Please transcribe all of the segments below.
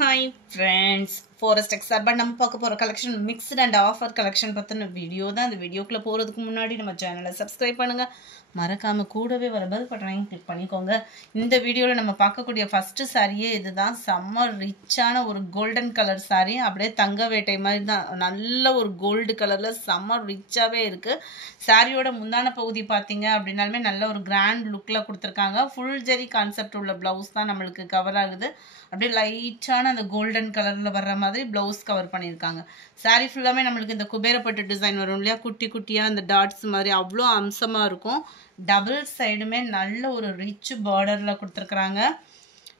Hi friends, Forest X Urban நம்ம பார்க்க போற collection mixed and offer collection பத்தின வீடியோ தான். இந்த வீடியோக்குள்ள போறதுக்கு முன்னாடி நம்ம சேனலை சப்ஸ்கிரைப் பண்ணுங்க. மறக்காம கூடவே வர பெல் பட்டனையும் கிளிக் பண்ணிக்கோங்க. இந்த வீடியோல நம்ம பார்க்கக்கூடிய ஃபர்ஸ்ட் சாரியே இதுதான். செம்ம ரிச்சான ஒரு கோல்டன் கலர் சாரி. அப்படியே தங்க வேட்டை மாதிரி தான். நல்ல ஒரு கோல்டு கலர்ல செம்ம ரிச்சாவே இருக்கு. சாரியோட முந்தான பகுதி பாத்தீங்க அப்படினாலுமே நல்ல ஒரு கிராண்ட் லுக்ல கொடுத்திருக்காங்க. ஃபுல் ஜெரி கான்செப்ட் உள்ள பிளவுஸ் தான் நம்மளுக்கு கவர் ஆகுது. அப்படியே லைட்டான அந்த கோல்டன் கலர்ல வர்ற மாதிரி பிளவுஸ் கவர் பண்ணியிருக்காங்க. சாரி ஃபுல்லாமே நம்மளுக்கு இந்த குபேரப்பட்டு டிசைன் வரும் இல்லையா, குட்டி குட்டியா அந்த டாட்ஸ் மாதிரி அவ்வளோ அம்சமா இருக்கும். டபுள் சைடுமே நல்ல ஒரு ரிச் பார்டர்ல கொடுத்துருக்குறாங்க.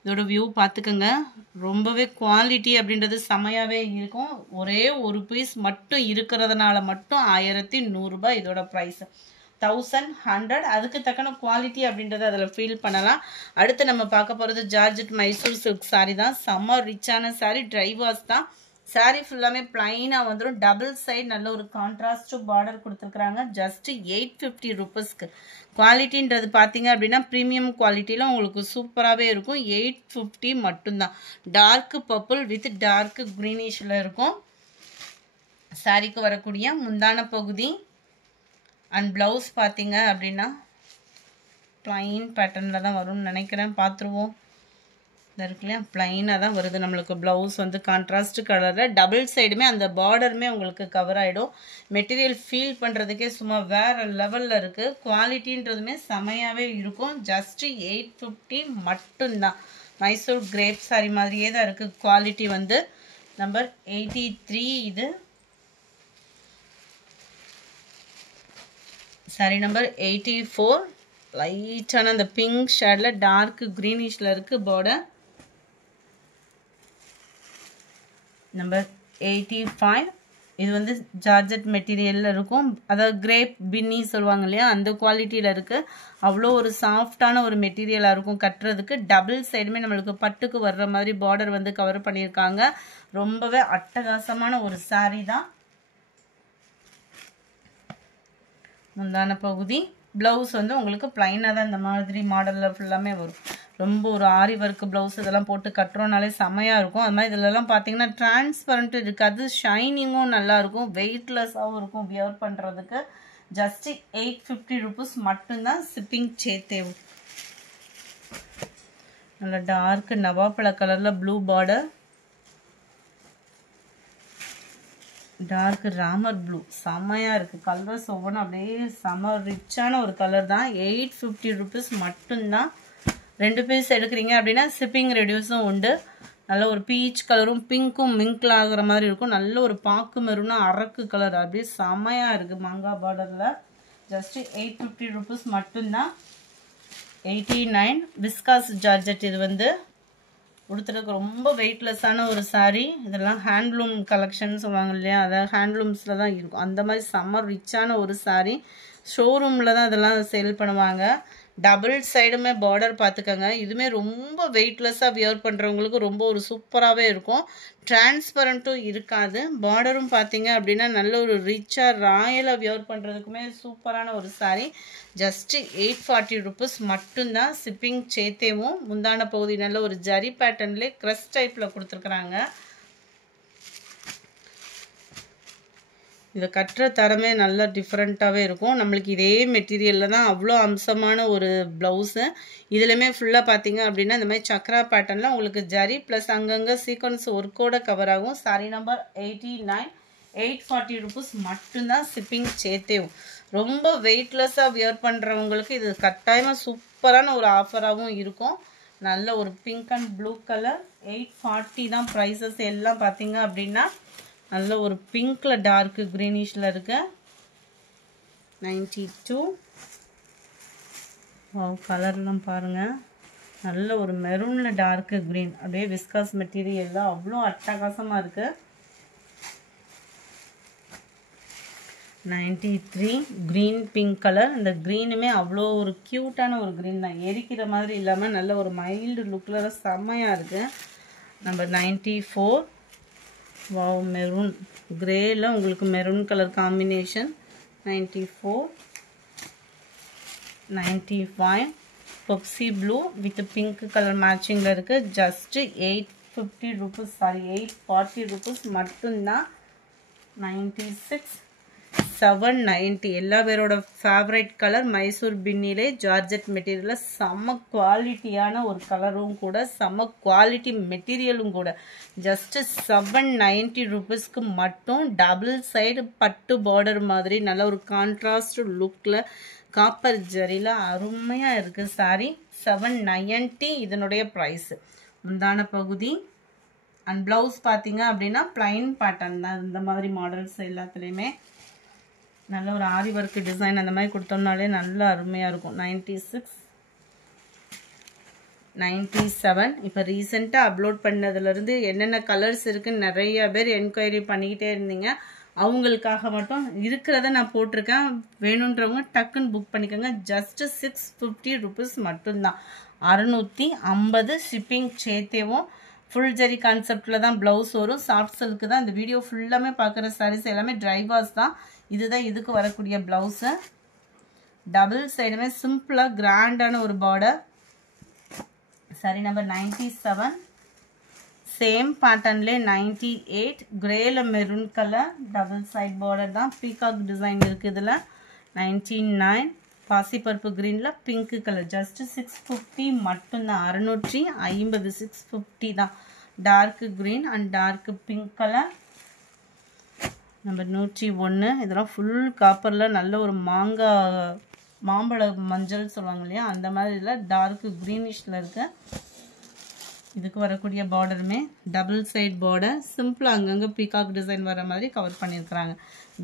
இதோட வியூ பார்த்துக்கோங்க. ரொம்பவே குவாலிட்டி அப்படின்றது செமையாவே இருக்கும். ஒரே ஒரு பீஸ் மட்டும் இருக்கிறதுனால மட்டும் 1100 ரூபாய் இதோட ப்ரைஸ். 1100. அதுக்கு தக்கன குவாலிட்டி அப்படின்றத அதில் ஃபீல் பண்ணலாம். அடுத்து நம்ம பார்க்க போகிறது ஜார்ஜெட் மைசூர் சில்க் சாரி தான். செம்ம ரிச்சான சாரி. ட்ரை வாஷ் தான். சாரி ஃபுல்லாமே பிளைனாக வந்துடும். டபுள் சைடு நல்ல ஒரு கான்ட்ராஸ்ட் பார்டர் கொடுத்துருக்குறாங்க. ஜஸ்ட் 850 ருபீஸ்க்கு. குவாலிட்டின்றது பார்த்தீங்க அப்படின்னா ப்ரீமியம் குவாலிட்டியில் உங்களுக்கு சூப்பராகவே இருக்கும். 850 மட்டும்தான். டார்க் பர்பிள் வித் டார்க் க்ரீனிஷில் இருக்கும். சாரிக்கு வரக்கூடிய முந்தான பகுதி அண்ட் ப்ளவுஸ் பார்த்தீங்க அப்படின்னா ப்ளைன் பேட்டர்னில் தான் வரும்னு நினைக்கிறேன். பார்த்துருவோம். இது இருக்கு இல்லையா, ப்ளைனாக தான் வருது நம்மளுக்கு. ப்ளவுஸ் வந்து கான்ட்ராஸ்ட் கலரில் டபுள் சைடுமே அந்த பார்டருமே உங்களுக்கு கவர் ஆகிடும். மெட்டீரியல் ஃபீல் பண்ணுறதுக்கே சும்மா வேறு லெவலில் இருக்குது. குவாலிட்டின்றதுமே செமையாகவே இருக்கும். ஜஸ்ட்டு 850 மட்டும்தான். மைசூர் கிரேப் சாரி மாதிரியே தான் இருக்குது. குவாலிட்டி வந்து நம்பர் 83. இது சாரி நம்பர் 84. லைட்டான அந்த பிங்க் ஷேடில் டார்க் க்ரீனிஷில் இருக்குது பார்டர். நம்பர் 85. இது வந்து ஜார்ஜெட் மெட்டீரியலில் இருக்கும். அதாவது கிரேப் பின்னி சொல்லுவாங்க இல்லையா, அந்த குவாலிட்டியில் இருக்குது. அவ்வளோ ஒரு சாஃப்டான ஒரு மெட்டீரியலாக இருக்கும் கட்டுறதுக்கு. டபுள் சைடுமே நம்மளுக்கு பட்டுக்கு வர்ற மாதிரி பார்டர் வந்து கவர் பண்ணியிருக்காங்க. ரொம்பவே அட்டகாசமான ஒரு சாரீ தான். முந்தான பகுதி ப்ளவுஸ் வந்து உங்களுக்கு பிளைனாக தான் இந்த மாதிரி மாடலில் ஃபுல்லாமே வரும். ரொம்ப ஒரு ஆரி ஒர்க் ப்ளவுஸ் இதெல்லாம் போட்டு கட்டுறோனாலே செமையாக இருக்கும். அது மாதிரி இதிலெல்லாம் பார்த்தீங்கன்னா டிரான்ஸ்பரண்ட்டு இருக்காது. ஷைனிங்கும் நல்லாயிருக்கும். வெயிட்லெஸ்ஸாகவும் இருக்கும் வியர் பண்ணுறதுக்கு. ஜஸ்ட்டு 850 ருபீஸ் மட்டும்தான். ஷிப்பிங் சேர்த்தேவும். நல்ல டார்க் நவாப்பழ கலரில் blue border. Dark Ramar blue செம்மையாக இருக்குது. கலர்ஸ் ஒவ்வொன்றும் அப்படியே செம்ம ரிச்சான ஒரு கலர் தான். 850 ருபீஸ் மட்டும்தான். 2 பீஸ் எடுக்கிறீங்க அப்படின்னா ஷிப்பிங் ரெடியூஸும் உண்டு. நல்ல ஒரு பீச் கலரும் பிங்க்கும் மிங்கில் ஆகிற மாதிரி இருக்கும். நல்ல ஒரு பாக்கு மெருனா அரக்கு கலர் அப்படியே செம்மையாக இருக்குது. மங்கா பார்டரில். ஜஸ்ட்டு 850 ருபீஸ் மட்டும்தான். 89. Viscose georgette. இது வந்து கொடுத்துருக்கு. ரொம்ப வெயிட்லெஸ்ஸான ஒரு சாரீ. இதெல்லாம் ஹேண்ட்லூம் கலெக்ஷன் சொல்லுவாங்க இல்லையா, அதாவது ஹேண்ட்லூம்ஸில் தான் இருக்கும். அந்த மாதிரி செம்ம ரிச்சான ஒரு சாரீ. ஷோரூமில் தான் இதெல்லாம் சேல் பண்ணுவாங்க. டபுள் சைடுமே பார்டர் பார்த்துக்கோங்க. இதுவுமே ரொம்ப வெயிட்லெஸ்ஸாக வியர் பண்ணுறவங்களுக்கு ரொம்ப ஒரு சூப்பராகவே இருக்கும். டிரான்ஸ்பரண்ட்டும் இருக்காது. பார்டரும் பார்த்தீங்க அப்படின்னா நல்ல ஒரு ரிச்சாக ராயலாக வியர் பண்ணுறதுக்குமே சூப்பரான ஒரு சாரீ. ஜஸ்ட்டு 840 ருபீஸ் மட்டும்தான். ஷிப்பிங் சேர்த்தேவும். முந்தான பகுதி நல்ல ஒரு ஜரி பேட்டர்ன்லேயே க்ரஷ் டைப்பில் கொடுத்துருக்குறாங்க. இதை கட்டுற தரமே நல்லா டிஃப்ரெண்ட்டாகவே இருக்கும். நம்மளுக்கு இதே மெட்டீரியலில் தான் அவ்வளோ அம்சமான ஒரு ப்ளவுஸு. இதுலையுமே ஃபுல்லாக பார்த்தீங்க அப்படின்னா இந்த மாதிரி சக்ரா பேட்டர்னில் உங்களுக்கு ஜரி ப்ளஸ் அங்கங்கே சீக்வன்ஸ் ஒர்க்கோட கவர் ஆகும். Sorry number 89. 840 ருபீஸ் மட்டும்தான். ஷிப்பிங் சேர்த்தேவும். ரொம்ப வெயிட்லெஸ்ஸாக வியர் பண்ணுறவங்களுக்கு இது கட்டாயமாக சூப்பரான ஒரு ஆஃபராகவும் இருக்கும். நல்ல ஒரு பிங்க் அண்ட் ப்ளூ கலர். 840 தான் ப்ரைஸஸ் எல்லாம் பார்த்தீங்க அப்படின்னா. நல்ல ஒரு பிங்க்ல டார்க் கிரீனிஷ்ல இருக்கு. 92. கலர்லாம் பாருங்க. நல்ல ஒரு மெரூன்ல டார்க் கிரீன். அப்படியே விஸ்காஸ் மெட்டீரியல் தான். அவ்வளோ அட்டகாசமா இருக்கு. 93. Green pink colour. இந்த கிரீனுமே அவ்வளோ ஒரு க்யூட்டான ஒரு கிரீன் தான். எரிக்கிற மாதிரி இல்லாமல் நல்ல ஒரு மைல்டு லுக்கில் தான் செம்மையாக இருக்கு. நம்பர் 94. வாவ், மெரூன் கிரேல உங்களுக்கு maroon colour combination. 94. 95. Pepsi blue with pink colour மேட்சிங்கில் இருக்குது. ஜஸ்ட்டு 850 rupees, sorry 840 rupees மட்டும்தான். 96 790. எல்லா பேரோட ஃபேவரட் கலர் மைசூர் பின்னிலே ஜார்ஜெட் மெட்டீரியல்ல செம்ம குவாலிட்டியான ஒரு கலரும் கூட, செம்ம குவாலிட்டி மெட்டீரியலும் கூட. ஜஸ்ட் 790 ருபீஸ்க்கு மட்டும் டபுள் சைடு பட்டு பார்டர் மாதிரி நல்ல ஒரு கான்ட்ராஸ்ட் லுக்ல காப்பர் ஜரியில் அருமையாக இருக்குது சாரி. 790 இதனுடைய ப்ரைஸ். முந்தான பகுதி அண்ட் ப்ளவுஸ் பார்த்தீங்க அப்படின்னா பிளைன் பேட்டர்ன் தான். இந்த மாதிரி மாடல்ஸ் எல்லாத்துலேயுமே நல்ல ஒரு ஆரி ஒர்க் டிசைன் அந்த மாதிரி கொடுத்தோம்னாலே நல்ல அருமையாக இருக்கும். 96 97. இப்போ ரீசெண்டாக அப்லோட் பண்ணதுலேருந்து என்னென்ன கலர்ஸ் இருக்குன்னு நிறைய பேர் என்கொயரி பண்ணிக்கிட்டே இருந்தீங்க. அவங்களுக்காக மட்டும் இருக்கிறத நான் போட்டிருக்கேன். வேணுன்றவங்க டக்குன்னு புக் பண்ணிக்கோங்க. ஜஸ்ட் 650 ருபீஸ் மட்டும்தான். 650 ஷிப்பிங் சேர்த்தேவும். ஃபுல் ஜரி கான்செப்டில் தான் ப்ளவுஸ் வரும். சாஃப்ட் சில்க்கு தான். இந்த வீடியோ ஃபுல்லாமே பார்க்குற சாரீஸ் எல்லாமே ட்ரைவாஸ் தான். இதுதான் இதுக்கு வரக்கூடிய ப்ளவுஸு. டபுள் சைடுமே சிம்பிளாக கிராண்டான ஒரு பார்டர். சாரி நம்பர் 97. சேம் பேட்டர்ன்லே 98. கிரேல maroon colour double side border தான். பீகாக் டிசைன் இருக்குது இதில். 99. பாசிப்பருப்பு கிரீனில் பிங்க் கலர். ஜஸ்ட் 650 மட்டும்தான். 650 650 தான். Dark green and dark pink colour. Number 101. இதெல்லாம் ஃபுல் காப்பரில் நல்ல ஒரு மாம்பழ மஞ்சள் சொல்லுவாங்க இல்லையா, அந்த மாதிரி இதில் டார்க் க்ரீனிஷில் இருக்கு. இதுக்கு வரக்கூடிய பார்டருமே டபுள் சைட் பார்டர். சிம்பிளாக அங்கங்கே பீகாக் டிசைன் வர மாதிரி கவர் பண்ணியிருக்கிறாங்க.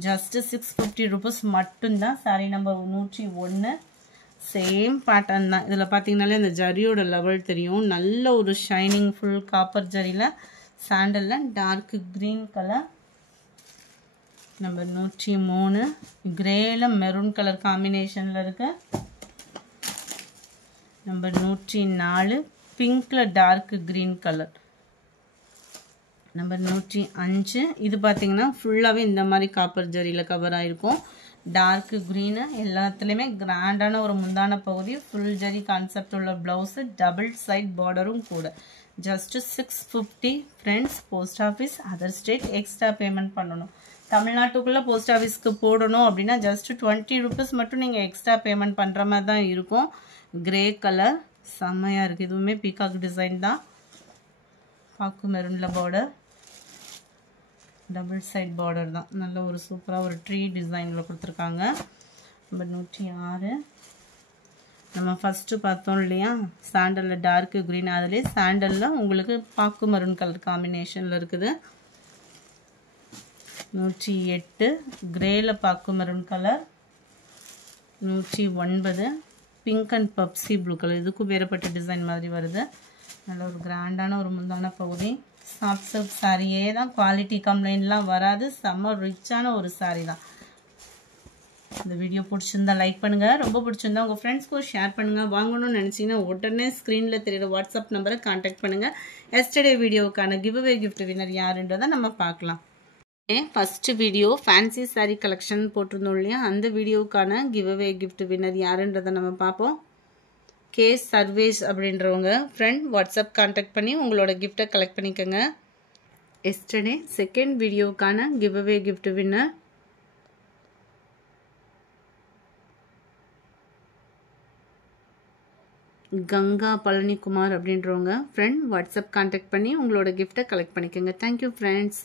ஜஸ்ட் 650 ருபீஸ் மட்டும்தான். சாரி நம்பர் 101. சேம் பேட்டர்ன் தான். இதில் பார்த்தீங்கன்னாலே இந்த ஜரியோட லெவல் தெரியும். நல்ல ஒரு ஷைனிங் ஃபுல் காப்பர் ஜரியில் சாண்டலில் டார்க் க்ரீன் கலர். நம்பர் 103. கிரேல மெரூன் கலர் காம்பினேஷனில் இருக்கு. நம்பர் 104. பிங்க்ல டார்க் கிரீன் கலர். நம்பர் 105. இது பார்த்தீங்கன்னா ஃபுல்லாகவே இந்த மாதிரி காப்பர் ஜரியில் கவர் ஆகிருக்கும். டார்க் க்ரீனு எல்லாத்துலேயுமே கிராண்டான ஒரு முந்தான பகுதி. ஃபுல் ஜரி கான்செப்ட் உள்ள ப்ளவுஸு. டபுள் சைட் பார்டரும் கூட. Just 650. Friends, post office other state extra payment பண்ணணும். தமிழ்நாட்டுக்குள்ளே போஸ்ட் ஆஃபீஸ்க்கு போடணும் அப்படின்னா ஜஸ்ட் 20 ருபீஸ் மட்டும் நீங்கள் எக்ஸ்ட்ரா பேமெண்ட் பண்ணுற மாதிரி தான் இருக்கும். கிரே கலர் செம்மையாக இருக்குது. இதுவுமே பீகாக் டிசைன் தான். பாக்கு மெரூனில் பார்டர். டபுள் சைட் பார்டர் தான். நல்ல ஒரு சூப்பராக ஒரு ட்ரீ டிசைனில் கொடுத்துருக்காங்க. நம்பர் 106. நம்ம ஃபஸ்ட்டு பார்த்தோம் இல்லையா சாண்டலில் டார்க் க்ரீன், அதிலே சாண்டலில் உங்களுக்கு பாக்கு மெரூன் கலர் காம்பினேஷனில் இருக்குது. 108. கிரேல பாக்கு maroon colour. 109. Pink and Pepsi blue colour. இதுக்கும் வேறுபட்ட டிசைன் மாதிரி வருது. நல்ல ஒரு கிராண்டான ஒரு முந்தான பகுதி. சாஃப்ட் சில்க் சாரியே தான். குவாலிட்டி கம்ப்ளைண்ட்லாம் வராது. செம்ம ரிச்சான ஒரு சாரி தான். இந்த வீடியோ பிடிச்சிருந்தா லைக் பண்ணுங்கள். ரொம்ப பிடிச்சிருந்தா உங்கள் ஃப்ரெண்ட்ஸ்க்கும் ஷேர் பண்ணுங்கள். வாங்கணும்னு நினச்சிங்கன்னா உடனே ஸ்க்ரீனில் தெரியுற வாட்ஸ்அப் நம்பரை கான்டாக்ட் பண்ணுங்கள். எஸ்டர்டே வீடியோவுக்கான கிவ்அவே கிஃப்ட் வின்னர் யாருன்றதை நம்ம பார்க்கலாம். First video fancy sari collection போட்டிருந்தோம் இல்லையா, அந்த வீடியோவுக்கான கிவ்அவே கிஃப்ட் வின்னர் யாருன்றதை நம்ம பார்ப்போம். கே சர்வேஷ் அப்படின்றவங்க ஃப்ரெண்ட் வாட்ஸ்அப் கான்டாக்ட் பண்ணி உங்களோட கிஃப்டை கலெக்ட் பண்ணிக்கோங்க. எஸ்டர்டே செகண்ட் வீடியோவுக்கான giveaway gift winner Ganga Palanikumar அப்படின்றவங்க ஃப்ரெண்ட் வாட்ஸ்அப் கான்டாக்ட் பண்ணி உங்களோட கிஃப்டை கலெக்ட் பண்ணிக்கோங்க. Thank you friends.